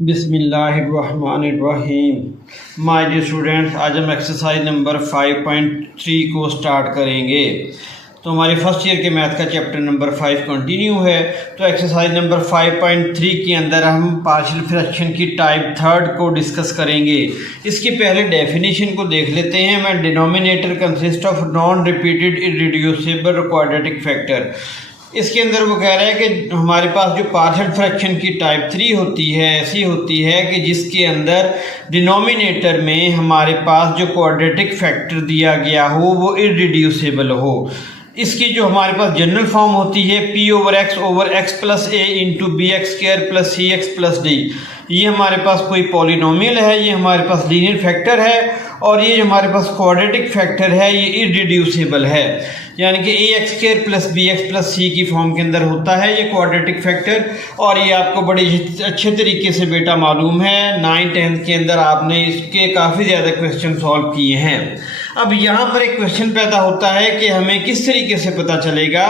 बिस्मिल्लाहिर्रहमानिर्रहीम। My dear students, आज हम एक्सरसाइज नंबर 5.3 को स्टार्ट करेंगे। तो हमारे फर्स्ट ईयर के मैथ का चैप्टर नंबर 5 कंटिन्यू है। तो एक्सरसाइज नंबर 5.3 के अंदर हम पार्शियल फ्रैक्शन की टाइप थर्ड को डिस्कस करेंगे। इसके पहले डेफिनेशन को देख लेते हैं। मैं denominator consist of non repeated irreducible quadratic factor. इसके अंदर वो कह रहा है कि हमारे पास जो पार्शियल फ्रैक्शन की टाइप 3 होती है ऐसी होती है कि जिसके अंदर डिनोमिनेटर में हमारे पास जो क्वाड्रेटिक फैक्टर दिया गया हो वो इररिड्यूसिबल हो। इसकी जो हमारे पास जनरल फॉर्म होती है p/x plus a into B X square plus C X plus D. ये हमारे पास कोई पॉलिनोमियल है, ये हमारे पास लीनियर फैक्टर है और ये जो हमारे पास क्वाड्रेटिक फैक्टर है ये इररिड्यूसिबल है, यानी कि ax square plus b x plus c की फॉर्म के अंदर होता है ये क्वाड्रेटिक फैक्टर। और ये आपको बड़े अच्छे तरीके से बेटा मालूम है, 9th-10th के अंदर आपने इसके काफ़ी ज़्यादा क्वेश्चन सॉल्व किए हैं। अब यहाँ पर एक क्वेश्चन पैदा होता है कि हमें किस तरीके से पता चलेगा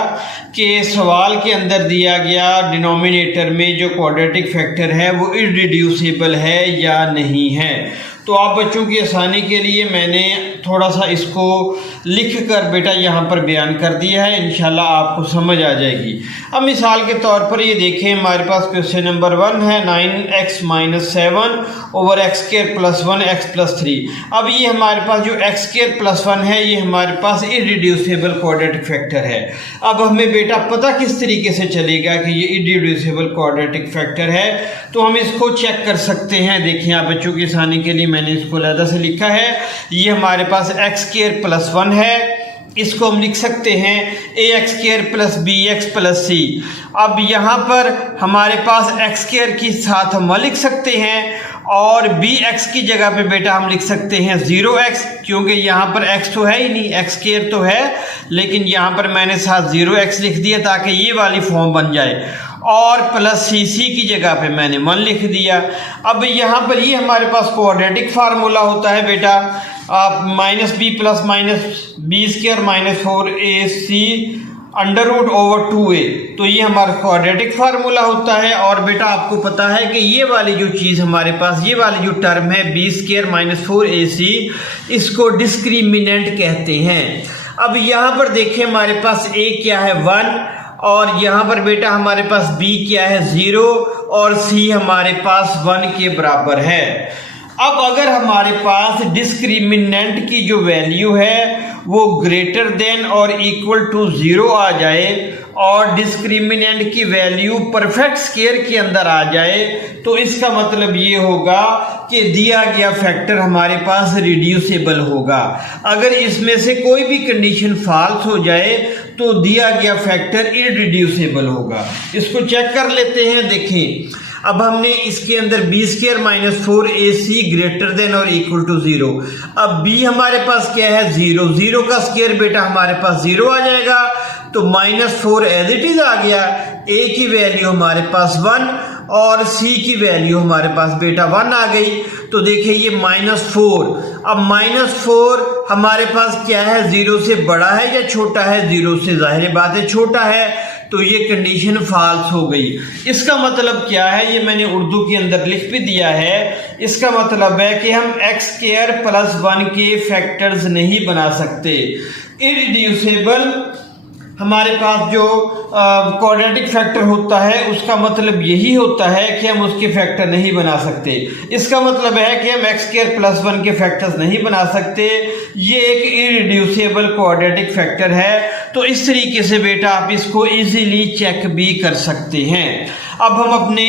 कि सवाल के अंदर दिया गया डिनोमिनेटर में जो क्वाड्रेटिक फैक्टर है वो इररिड्यूसिबल है या नहीं है। तो आप बच्चों की आसानी के लिए मैंने थोड़ा सा इसको लिख कर बेटा यहाँ पर बयान कर दिया है, इंशाल्लाह आपको समझ आ जाएगी। अब मिसाल के तौर पर ये देखें, हमारे पास क्वेश्चन नंबर 1 है 9x - 7 over X square plus 1 x plus 3। अब ये हमारे पास जो एक्स स्क्वायर प्लस 1 है ये हमारे पास इररिड्यूसिबल क्वाड्रेटिक फैक्टर है। अब हमें बेटा पता किस तरीके से चलेगा कि ये इररिड्यूसिबल क्वाड्रेटिक फैक्टर है, तो हम इसको चेक कर सकते हैं। देखिए आप बच्चों की आसानी के लिए मैंने इसको अलग से लिखा है। ये हमारे पास एक्स स्क्वायर प्लस 1 है, इसको हम लिख सकते हैं ax square plus b x plus c. अब यहाँ पर हमारे पास एक्स स्क्वायर के साथ हम लिख सकते हैं और बी एक्स की जगह पे बेटा हम लिख सकते हैं 0x, क्योंकि यहाँ पर x तो है ही नहीं, एक्स स्क्वायर तो है लेकिन यहाँ पर मैंने साथ 0x लिख दिया ताकि ये वाली फॉर्म बन जाए, और प्लस सी की जगह पे मैंने 1 लिख दिया। अब यहाँ पर ये हमारे पास क्वाड्रेटिक फार्मूला होता है बेटा, आप -b plus -b square -4ac √/2a। तो ये हमारा क्वाड्रेटिक फार्मूला होता है। और बेटा आपको पता है कि ये वाली जो चीज़ हमारे पास, ये वाली जो टर्म है b स्क्वायर -4ac, इसको डिस्क्रिमिनेंट कहते हैं। अब यहाँ पर देखें हमारे पास a क्या है 1, और यहाँ पर बेटा हमारे पास b क्या है 0 और c हमारे पास 1 के बराबर है। अब अगर हमारे पास डिस्क्रिमिनेंट की जो वैल्यू है वो ग्रेटर देन और इक्वल टू 0 आ जाए और डिस्क्रिमिनेंट की वैल्यू परफेक्ट स्क्वायर के अंदर आ जाए, तो इसका मतलब ये होगा कि दिया गया फैक्टर हमारे पास रिड्यूसिबल होगा। अगर इसमें से कोई भी कंडीशन फॉल्स हो जाए तो दिया गया फैक्टर इररिड्यूसिबल होगा। इसको चेक कर लेते हैं। देखें अब हमने इसके अंदर b square -4ac greater than और इक्वल टू 0। अब b हमारे पास क्या है 0, 0 का स्क्वायर बेटा हमारे पास 0 आ जाएगा, तो -4 एज इट इज आ गया। a की वैल्यू हमारे पास 1 और c की वैल्यू हमारे पास बेटा 1 आ गई। तो देखिए ये -4, अब -4 हमारे पास क्या है 0 से बड़ा है या छोटा है, 0 से जाहिर बात है छोटा है, तो ये कंडीशन फॉल्स हो गई। इसका मतलब क्या है, ये मैंने उर्दू के अंदर लिख भी दिया है। इसका मतलब है कि हम एक्स स्क्वायर प्लस 1 के फैक्टर्स नहीं बना सकते। इररिड्यूसिबल हमारे पास जो क्वाड्रेटिक फैक्टर होता है उसका मतलब यही होता है कि हम उसके फैक्टर नहीं बना सकते। इसका मतलब है कि हम एक्स स्क्वायर प्लस 1 के फैक्टर्स नहीं बना सकते। ये एक इररिड्यूसिबल क्वाड्रेटिक फैक्टर है। तो इस तरीके से बेटा आप इसको इजीली चेक भी कर सकते हैं। अब हम अपने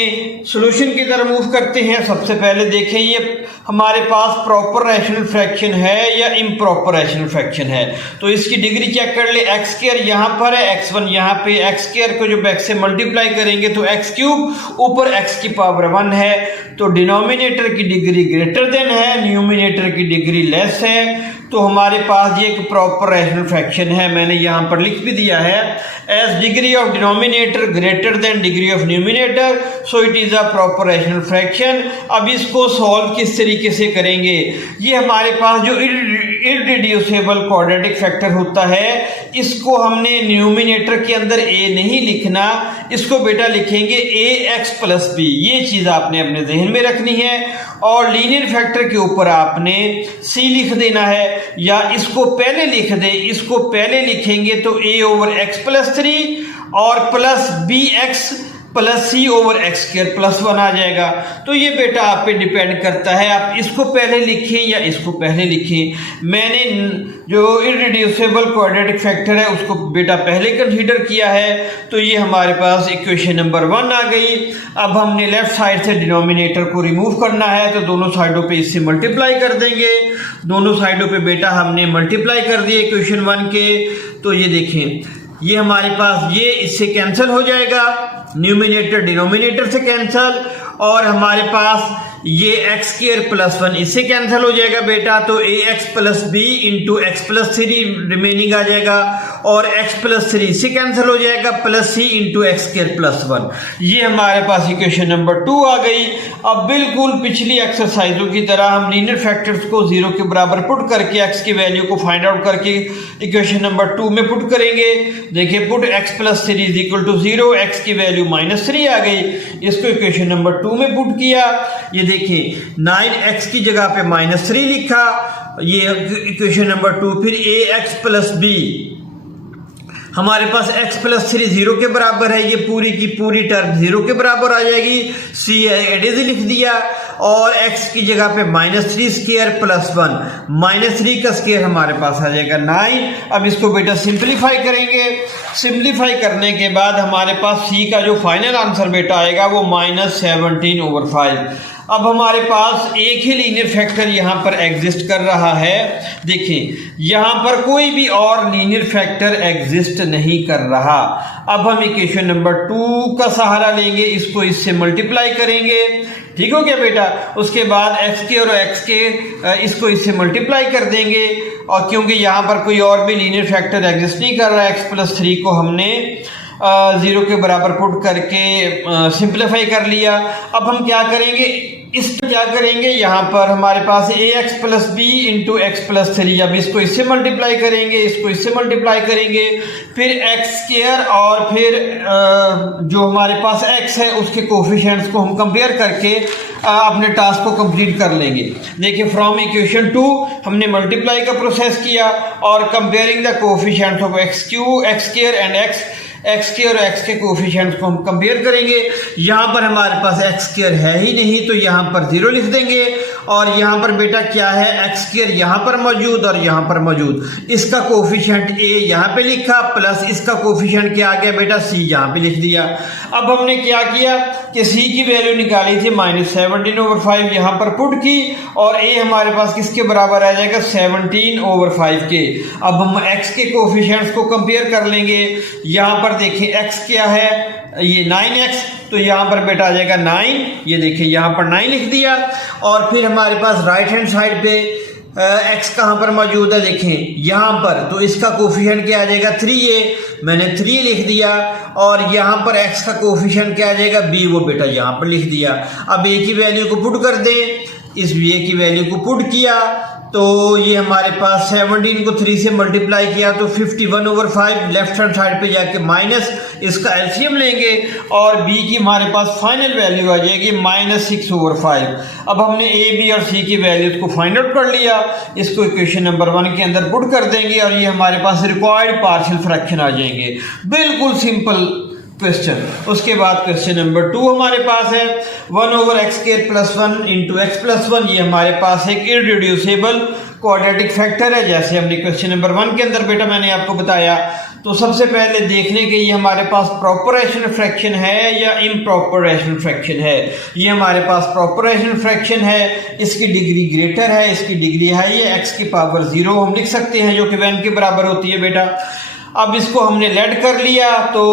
सॉल्यूशन की तरफ मूव करते हैं। सबसे पहले देखें ये हमारे पास प्रॉपर रैशनल फ्रैक्शन है या इम्प्रॉपर रैशनल फ्रैक्शन है, तो इसकी डिग्री चेक कर ले। एक्स स्क्वायर यहाँ पर है, x1 यहाँ पे, एक्स स्क्वायर को जब x से मल्टीप्लाई करेंगे तो x क्यूब ऊपर x की पावर 1 है, तो डिनोमिनेटर की डिग्री ग्रेटर देन है, न्यूमिनेटर की डिग्री लेस है। तो हमारे पास ये एक प्रॉपर रैशनल फ्रैक्शन है। मैंने यहाँ पर लिख भी दिया है as degree of denominator greater than degree of numerator, so it is a proper rational fraction. अब इसको सॉल्व किस तरीके से करेंगे, ये हमारे पास जो इररिड्यूसिबल क्वाड्रेटिक फैक्टर होता है, इसको हमने न्यूमिनेटर के अंदर a नहीं लिखना, इसको बेटा लिखेंगे ax + b। ये चीज़ आपने अपने जहन में रखनी है। और लीनियर फैक्टर के ऊपर आपने c लिख देना है, या इसको पहले लिख दे, इसको पहले लिखेंगे तो a/x + 3 और प्लस bx + c/x² + 1 आ जाएगा। तो ये बेटा आप पे डिपेंड करता है, आप इसको पहले लिखें या इसको पहले लिखें। मैंने जो इररिड्यूसिबल क्वाड्रेटिक फैक्टर है उसको बेटा पहले कंसीडर किया है, तो ये हमारे पास इक्वेशन नंबर 1 आ गई। अब हमने लेफ्ट साइड से डिनोमिनेटर को रिमूव करना है, तो दोनों साइडों पे इससे मल्टीप्लाई कर देंगे। दोनों साइडों पे बेटा हमने मल्टीप्लाई कर दिए इक्वेशन 1 के। तो ये देखें, ये हमारे पास ये इससे कैंसिल हो जाएगा, न्यूमिनेटर डिनोमिनेटर से कैंसिल, और हमारे पास ये x² + 1 इससे कैंसिल हो जाएगा बेटा। तो ax + b × x + 3 रिमेनिंग आ जाएगा, और x + 3 इससे कैंसिल हो जाएगा, प्लस c × x² + 1। ये हमारे पास इक्वेशन नंबर 2 आ गई। अब बिल्कुल पिछली एक्सरसाइजों की तरह हम लीनियर फैक्टर्स को 0 के बराबर पुट करके x की वैल्यू को फाइंड आउट करके इक्वेशन नंबर 2 में पुट करेंगे। देखिए, पुट x + 3 = 0, x की वैल्यू -3 आ गई। इसको इक्वेशन नंबर 2 में पुट किया। ये देखिए, 9x की जगह पे -3 लिखा, ये इक्वेशन नंबर 2। फिर ax + b, हमारे पास x + 3 0 के बराबर है, ये पूरी की पूरी टर्म 0 के बराबर आ जाएगी। c एडिज लिख दिया, और x की जगह पे -3² + 1, -3 का स्क्वायर हमारे पास आ जाएगा 9। अब इसको बेटा सिंप्लीफाई करेंगे। सिंप्लीफाई करने के बाद हमारे पास c का जो फाइनल आंसर बेटा आएगा वो -17/5। अब हमारे पास एक ही लीनियर फैक्टर यहाँ पर एग्जिस्ट कर रहा है। देखिए, यहाँ पर कोई भी और लीनियर फैक्टर एग्जिस्ट नहीं कर रहा। अब हम इक्वेशन नंबर 2 का सहारा लेंगे, इसको इससे मल्टीप्लाई करेंगे। ठीक हो गया बेटा। उसके बाद x के और x के इसको इससे मल्टीप्लाई कर देंगे, और क्योंकि यहाँ पर कोई और भी लीनियर फैक्टर एग्जिस्ट नहीं कर रहा है, x + 3 को हमने 0 के बराबर पुट करके सिंप्लीफाई कर लिया। अब हम क्या करेंगे, क्या करेंगे, यहाँ पर हमारे पास ax + b × x + 3, अब इसको इससे मल्टीप्लाई करेंगे, इसको इससे मल्टीप्लाई करेंगे, फिर x² और फिर जो हमारे पास x है उसके कोफिशिएंट्स को हम कंपेयर करके अपने टास्क को कंप्लीट कर लेंगे। देखिए, फ्रॉम इक्वेशन 2 हमने मल्टीप्लाई का प्रोसेस किया, और comparing the coefficients of x² and x² और x के कोफिशिएंट्स को हम कंपेयर करेंगे। यहाँ पर हमारे पास x² है ही नहीं, तो यहाँ पर 0 लिख देंगे, और यहाँ पर बेटा क्या है, x² यहाँ पर मौजूद और यहाँ पर मौजूद, इसका कोफिशिएंट a यहाँ पे लिखा, प्लस इसका कोफिशिएंट क्या आ गया बेटा, c यहाँ पे लिख दिया। अब हमने क्या किया कि c की वैल्यू निकाली थी -17/5, यहाँ पर पुट की, और a हमारे पास किसके बराबर आ जाएगा, 17/5 के। अब हम x के कोफिशिएंट्स को कंपेयर कर लेंगे। यहाँ पर देखिए x क्या है, ये 9x, तो यहाँ पर बेटा आ जाएगा 9। ये देखिए, यहाँ पर 9 लिख दिया, और फिर हमारे पास राइट हैंड साइड पे x कहाँ पर मौजूद है, देखें यहाँ पर, तो इसका कोफिशिएंट क्या आ जाएगा, 3a, मैंने 3 लिख दिया, और यहाँ पर x का कोफिशिएंट क्या आ जाएगा, b, वो बेटा यहाँ पर लिख दिया। अब a की वैल्यू को पुट कर दें, इस a की वैल्यू को पुट किया, तो ये हमारे पास 17 को 3 से मल्टीप्लाई किया तो 51/5, लेफ्ट हैंड साइड पे जाके माइनस, इसका एलसीएम लेंगे, और b की हमारे पास फाइनल वैल्यू आ जाएगी -6/5। अब हमने a, b और c की वैल्यूज को फाइंड आउट कर लिया, इसको इक्वेशन नंबर 1 के अंदर पुट कर देंगे, और ये हमारे पास रिक्वायर्ड पार्शियल फ्रैक्शन आ जाएंगे। बिल्कुल सिंपल क्वेश्चन। उसके बाद क्वेश्चन नंबर 2 हमारे पास है 1/x² + 1 × x + 1। ये हमारे पास एक इररिड्यूसिबल क्वाड्रेटिक फैक्टर है, जैसे हमने क्वेश्चन नंबर 1 के अंदर बेटा मैंने आपको बताया। तो सबसे पहले देखने के ये हमारे पास प्रॉपर रैशनल फ्रैक्शन है या इम्प्रॉपर रैशनल फ्रैक्शन है। ये हमारे पास प्रॉपर रैशनल फ्रैक्शन है, इसकी डिग्री ग्रेटर है, इसकी डिग्री हाई है, x की पावर 0 हम लिख सकते हैं, जो कि 1 के बराबर होती है बेटा। अब इसको हमने लेट कर लिया, तो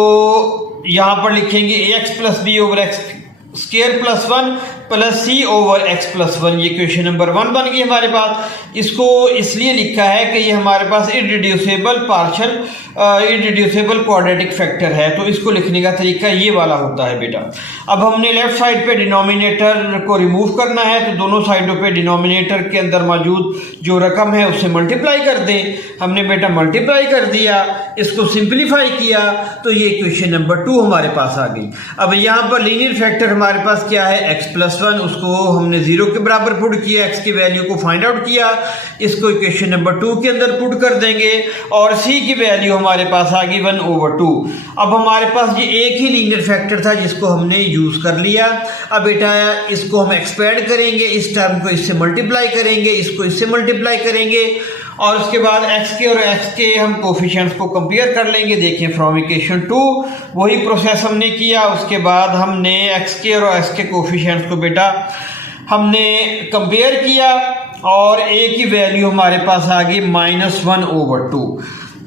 यहाँ पर लिखेंगे ax + b/x² + 1 प्लस सी ओवर एक्स प्लस वन, ये क्वेश्चन नंबर 1 बन गई हमारे पास। इसको इसलिए लिखा है कि ये हमारे पास इररिड्यूसिबल क्वाड्रेटिक फैक्टर है, तो इसको लिखने का तरीका ये वाला होता है बेटा। अब हमने लेफ्ट साइड पे डिनोमिनेटर को रिमूव करना है, तो दोनों साइडों पे डिनोमिनेटर के अंदर मौजूद जो रकम है उससे मल्टीप्लाई कर दें। हमने बेटा मल्टीप्लाई कर दिया, इसको सिंप्लीफाई किया, तो ये क्वेश्चन नंबर 2 हमारे पास आ गई। अब यहाँ पर लीनियर फैक्टर हमारे पास क्या है, x प्लस 1, उसको हमने 0 के बराबर पुट किया, x की वैल्यू को फाइंड आउट किया, इसको इक्वेशन नंबर 2 के अंदर पुट कर देंगे और c की वैल्यू हमारे पास आ गई 1/2। अब हमारे पास ये एक ही लीनियर फैक्टर था जिसको हमने यूज कर लिया। अब बेटा इसको हम एक्सपेंड करेंगे, इस टर्म को इससे मल्टीप्लाई करेंगे, इसको इससे मल्टीप्लाई करेंगे और उसके बाद x के और x के हम कोफिशिएंट्स को कंपेयर कर लेंगे। देखें फ्रॉम इक्वेशन 2 वही प्रोसेस हमने किया। उसके बाद हमने x के और x के कोफिशिएंट्स को बेटा हमने कंपेयर किया और a की वैल्यू हमारे पास आ गई -1/2।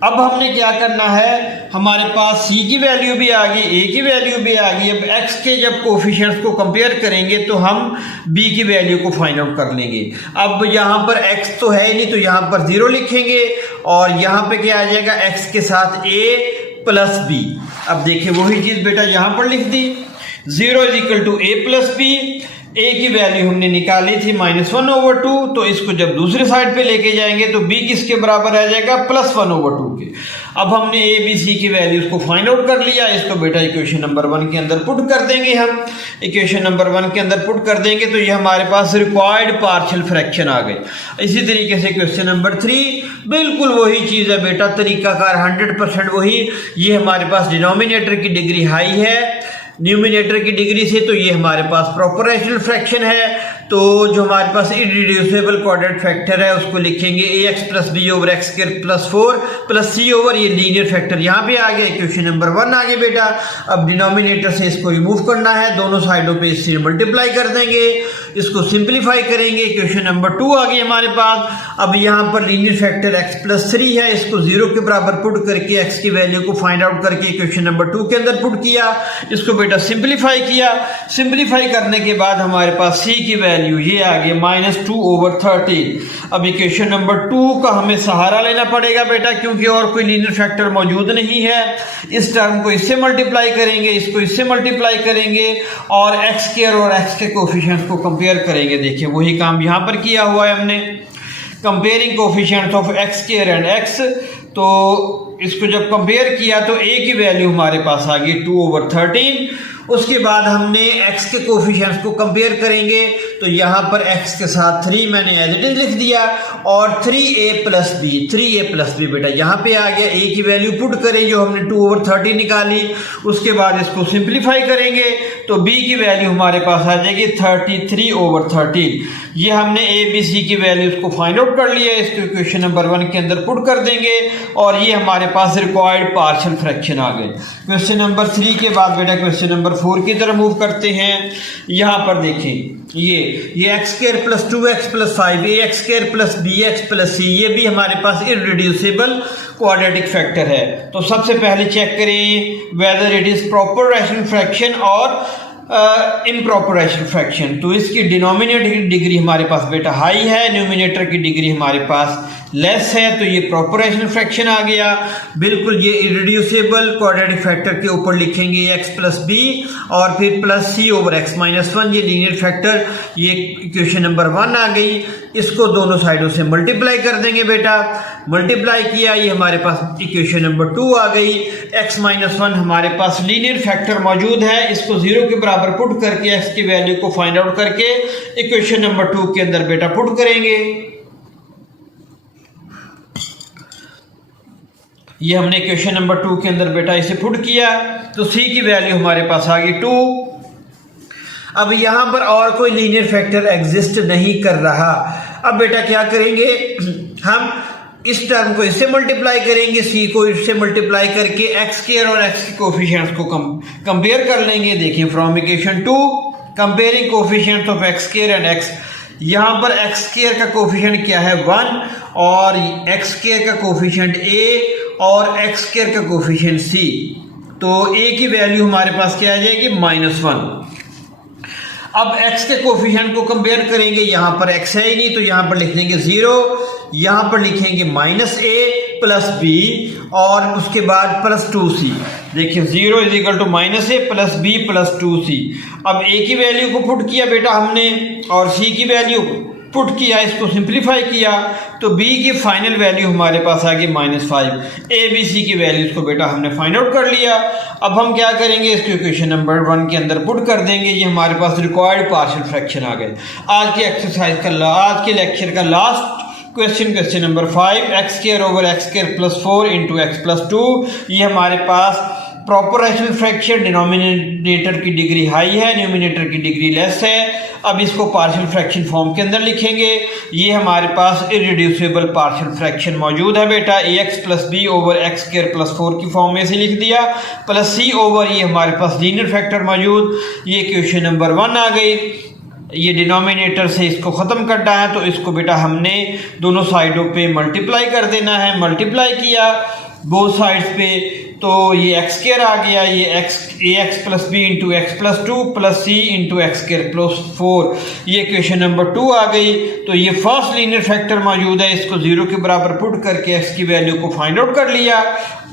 अब हमने क्या करना है, हमारे पास c की वैल्यू भी आ गई, a की वैल्यू भी आ गई। अब x के जब कोफिशिएंट्स को कंपेयर करेंगे तो हम b की वैल्यू को फाइंड आउट कर लेंगे। अब यहाँ पर x तो है नहीं, तो यहाँ पर 0 लिखेंगे और यहाँ पे क्या आ जाएगा, x के साथ a प्लस b। अब देखिए वही चीज़ बेटा यहाँ पर लिख दी, 0 = a प्लस b। a की वैल्यू हमने निकाली थी -1/2, तो इसको जब दूसरे साइड पे लेके जाएंगे तो b किसके बराबर आ जाएगा, +1/2 के। अब हमने a b c की वैल्यूज को फाइंड आउट कर लिया, इसको बेटा इक्वेशन नंबर 1 के अंदर पुट कर देंगे। हम इक्वेशन नंबर 1 के अंदर पुट कर देंगे तो ये हमारे पास रिक्वायर्ड पार्शियल फ्रैक्शन आ गई। इसी तरीके से क्वेश्चन नंबर 3 बिल्कुल वही चीज़ है बेटा, तरीकाकार 100% वही। ये हमारे पास डिनोमिनेटर की डिग्री हाई है न्यूमिनेटर की डिग्री से, तो ये हमारे पास प्रॉपर रैशनल फ्रैक्शन है। तो जो हमारे पास इररिड्यूसिबल क्वाड्रेटिक फैक्टर है उसको लिखेंगे ax + b / x² + 4 + c over ये लीनियर फैक्टर यहाँ पे आ गया, क्वेश्चन नंबर 1 आ गया बेटा। अब डिनोमिनेटर से इसको रिमूव करना है, दोनों साइडों पे इससे मल्टीप्लाई कर देंगे, इसको सिंप्लीफाई करेंगे, क्वेश्चन नंबर 2 आ गई हमारे पास। अब यहाँ पर लीनियर फैक्टर x + 3 है, इसको 0 के बराबर पुट करके x की वैल्यू को फाइंड आउट करके क्वेश्चन नंबर 2 के अंदर पुट किया, इसको बेटा सिंप्लीफाई किया। सिंप्लीफाई करने के बाद हमारे पास c की वैल्यू ये आ गई -2/13। अब इक्वेशन नंबर 2 का हमें सहारा लेना पड़ेगा बेटा, क्योंकि और कोई लीनियर फैक्टर मौजूद नहीं है। इस टर्म को इससे मल्टीप्लाई करेंगे, इसको इससे मल्टीप्लाई करेंगे और x के और x के कोफिशिएंट्स को कंपेयर करेंगे। देखिए वही काम यहाँ पर किया हुआ है हमने, comparing coefficients of x² and x। तो इसको जब कंपेयर किया तो a की वैल्यू हमारे पास आ गई 2/13। उसके बाद हमने x के कोफिशिएंट्स को कंपेयर करेंगे, तो यहाँ पर x के साथ 3 मैंने एज इट इज लिख दिया और 3a + b बेटा यहाँ पे आ गया। a की वैल्यू पुट करें जो हमने 2/13 निकाली, उसके बाद इसको सिंप्लीफाई करेंगे तो b की वैल्यू हमारे पास आ जाएगी 33/13। ये हमने a b c की वैल्यूज को फाइंड आउट कर लिया, इसको इक्वेशन नंबर 1 के अंदर पुट कर देंगे और ये हमारे पास रिक्वायर्ड पार्शियल फ्रैक्शन आ गए। क्वेश्चन नंबर 3 के बाद बेटा क्वेश्चन नंबर 4 की तरफ मूव करते हैं। यहाँ पर देखें ये x² + 2x + 5 ax² + bx + c, ये भी हमारे पास इररिड्यूसिबल क्वाड्रेटिक फैक्टर है। तो सबसे पहले चेक करें whether it is proper rational fraction और इम्प्रॉपर रैशनल फ्रैक्शन। तो इसकी डिनोमिनेटर की डिग्री हमारे पास बेटा हाई है, न्यूमिनेटर की डिग्री हमारे पास लेस है, तो ये प्रॉपर रैशनल फ्रैक्शन आ गया। बिल्कुल ये इररिड्यूसिबल क्वाड्रेटिक फैक्टर के ऊपर लिखेंगे x + b और फिर +c / x - 1, ये लीनियर फैक्टर, ये इक्वेशन नंबर 1 आ गई। इसको दोनों साइडों से मल्टीप्लाई कर देंगे बेटा, मल्टीप्लाई किया, ये हमारे पास इक्वेशन नंबर 2 आ गई। x - 1 हमारे पास लीनियर फैक्टर मौजूद है, इसको 0 के बराबर पुट करके x की वैल्यू को फाइंड आउट करके इक्वेशन नंबर 2 के अंदर बेटा पुट करेंगे। ये हमने क्वेश्चन नंबर 2 के अंदर बेटा इसे पुट किया तो c की वैल्यू हमारे पास आ गई 2। अब यहाँ पर और कोई लीनियर फैक्टर एग्जिस्ट नहीं कर रहा। अब बेटा क्या करेंगे, हम इस टर्म को इससे मल्टीप्लाई करेंगे, c को इससे मल्टीप्लाई करके x² और x के कोफिशिएंट्स को कंपेयर कर लेंगे। देखिए from equation 2 comparing coefficients of x² and x, यहाँ पर x² का कोफिशिएंट क्या है 1 और x² का कोफिशिएंट a और x² का कोफिशिएंट c। तो a की वैल्यू हमारे पास क्या आ जाएगी -1। अब x के कोफिशिएंट को कंपेयर करेंगे, यहाँ पर x है ही नहीं तो यहाँ पर लिख देंगे 0, यहाँ पर लिखेंगे -a प्लस b और उसके बाद प्लस 2c। देखिए 0 is equal to -a plus b plus 2c। अब a की वैल्यू को पुट किया बेटा हमने और c की वैल्यू पुट किया, इसको सिंप्लीफाई किया तो b की फाइनल वैल्यू हमारे पास आ गई -5। a b c की वैल्यूज को बेटा हमने फाइंड आउट कर लिया। अब हम क्या करेंगे, इसको इक्वेशन नंबर 1 के अंदर पुट कर देंगे। ये हमारे पास रिक्वायर्ड पार्शियल फ्रैक्शन आ गए। आज के एक्सरसाइज का आज के लेक्चर का last question number 5, x square over X square plus 4 into x plus 2। ये हमारे पास प्रॉपर रैशनल फ्रैक्शन, डिनोमिनेटर की डिग्री हाई है, न्यूमिनेटर की डिग्री लेस है। अब इसको पार्शियल फ्रैक्शन फॉर्म के अंदर लिखेंगे। ये हमारे पास इररिड्यूसिबल पार्शियल फ्रैक्शन मौजूद है बेटा। ax plus B over X square plus 4 की फॉर्म में से लिख दिया, प्लस c ओवर ये हमारे पास लीनियर फैक्टर मौजूद। ये क्वेश्चन नंबर 1 आ गई। ये डिनोमिनेटर से इसको ख़त्म करना है तो इसको बेटा हमने दोनों साइडों पे मल्टीप्लाई कर देना है। मल्टीप्लाई किया बोथ साइड्स पे तो ये एक्स स्क्वायर आ गया, ये x plus b into x plus 2 plus c into x square plus 4। ये क्वेश्चन नंबर 2 आ गई। तो ये फर्स्ट लीनियर फैक्टर मौजूद है, इसको 0 के बराबर पुट करके एक्स की वैल्यू को फाइंड आउट कर लिया।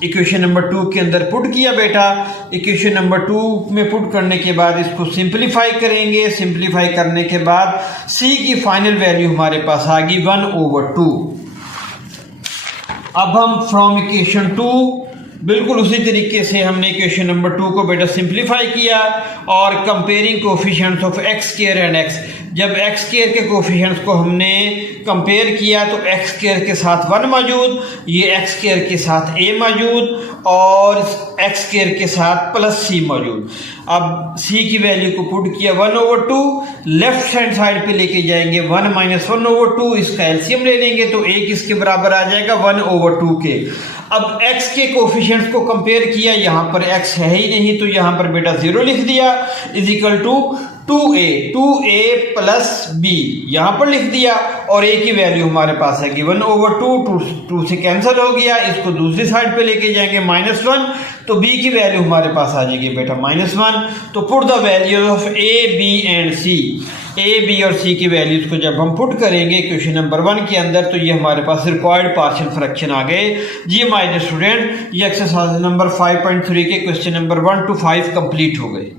इक्वेशन नंबर 2 के अंदर पुट किया बेटा। इक्वेशन नंबर 2 में पुट करने के बाद इसको सिंप्लीफाई करेंगे। सिंप्लीफाई करने के बाद c की फाइनल वैल्यू हमारे पास आ गई 1/2। अब हम फ्रॉम इक्वेशन 2 बिल्कुल उसी तरीके से हमने इक्वेशन नंबर 2 को बेटा सिंप्लीफाई किया और comparing coefficients of x square and x. जब एक्स स्क्वायर के कोफिशिएंट्स को हमने कंपेयर किया तो एक्स स्क्वायर के साथ 1 मौजूद, ये एक्स स्क्वायर के साथ a मौजूद और एक्स स्क्वायर के साथ प्लस c मौजूद। अब c की वैल्यू को पुट किया 1/2, लेफ्ट हैंड साइड पे लेके जाएंगे 1 - 1/2, इसका एलसीएम ले लेंगे तो a किसके बराबर आ जाएगा 1/2 के। अब x के कोफिशिएंट्स को कंपेयर किया, यहाँ पर x है ही नहीं तो यहाँ पर बेटा 0 लिख दिया, is equal to 2a plus b यहाँ पर लिख दिया और a की वैल्यू हमारे पास है कि 1/2, 2 से कैंसिल हो गया। इसको दूसरी साइड पे लेके जाएंगे -1 तो b की वैल्यू हमारे पास आ जाएगी बेटा -1। तो put the value of a b and c। a b और c की वैल्यूज को जब हम पुट करेंगे क्वेश्चन नंबर 1 के अंदर तो ये हमारे पास रिक्वायर्ड पार्शियल फ्रैक्शन आ गए। जी माय डियर स्टूडेंट, ये एक्सरसाइज नंबर 5.3 के क्वेश्चन नंबर 1 to 5 कंप्लीट हो गए।